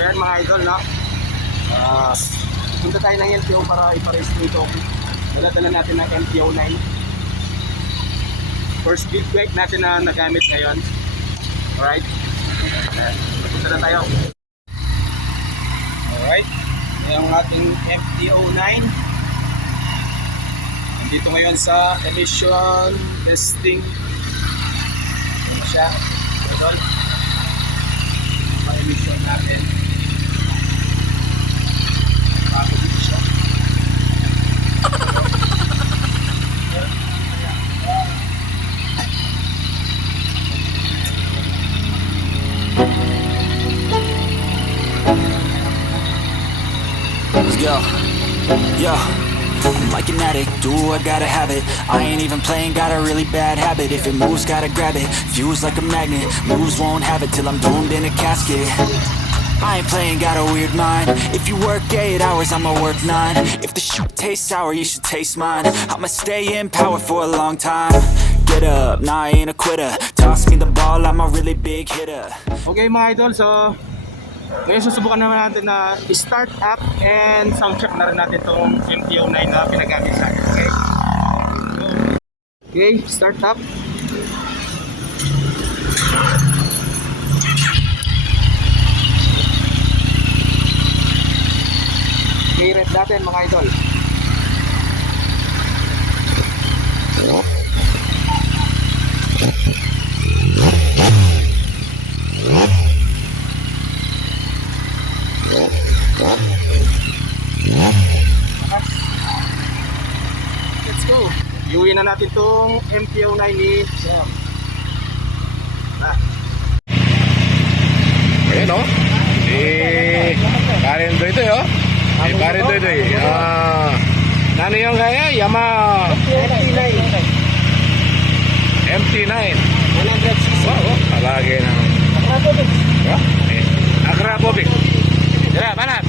ayan mga idol, no? Punta tayo ng LTO para ipa-race dito. Dala natin ng MT-09. First big bike natin na nagamit ngayon. Alright. Punta na tayo. Alright. Ayan ang ating MT-09. Nandito ngayon sa emission testing. Ayan siya. Idol. Pa-emission natin. Yo, I'm like an addict, do I gotta have it. I ain't even playing, got a really bad habit. If it moves, gotta grab it, fuse like a magnet. Moves won't have it till I'm doomed in a casket. I ain't playing, got a weird mind. If you work 8 hours, I'ma work 9. If the shoot tastes sour, you should taste mine. I'ma stay in power for a long time. Get up, nah, I ain't a quitter. Toss me the ball, I'm a really big hitter. Okay mga idol, so ngayon susubukan naman natin na start up and sound check na rin natin itong MT-09 na pinagamit natin. Okay, start up. Okay, red natin mga idol. Let's go. Iuwi na natin itong MT-09 ni Sam. Ayan o. Karin doy ito o. Karin doy ito nano yung kaya? Yamaha MT-09 100cc. Wow, palagi na. Akrabobik. Tira, banat.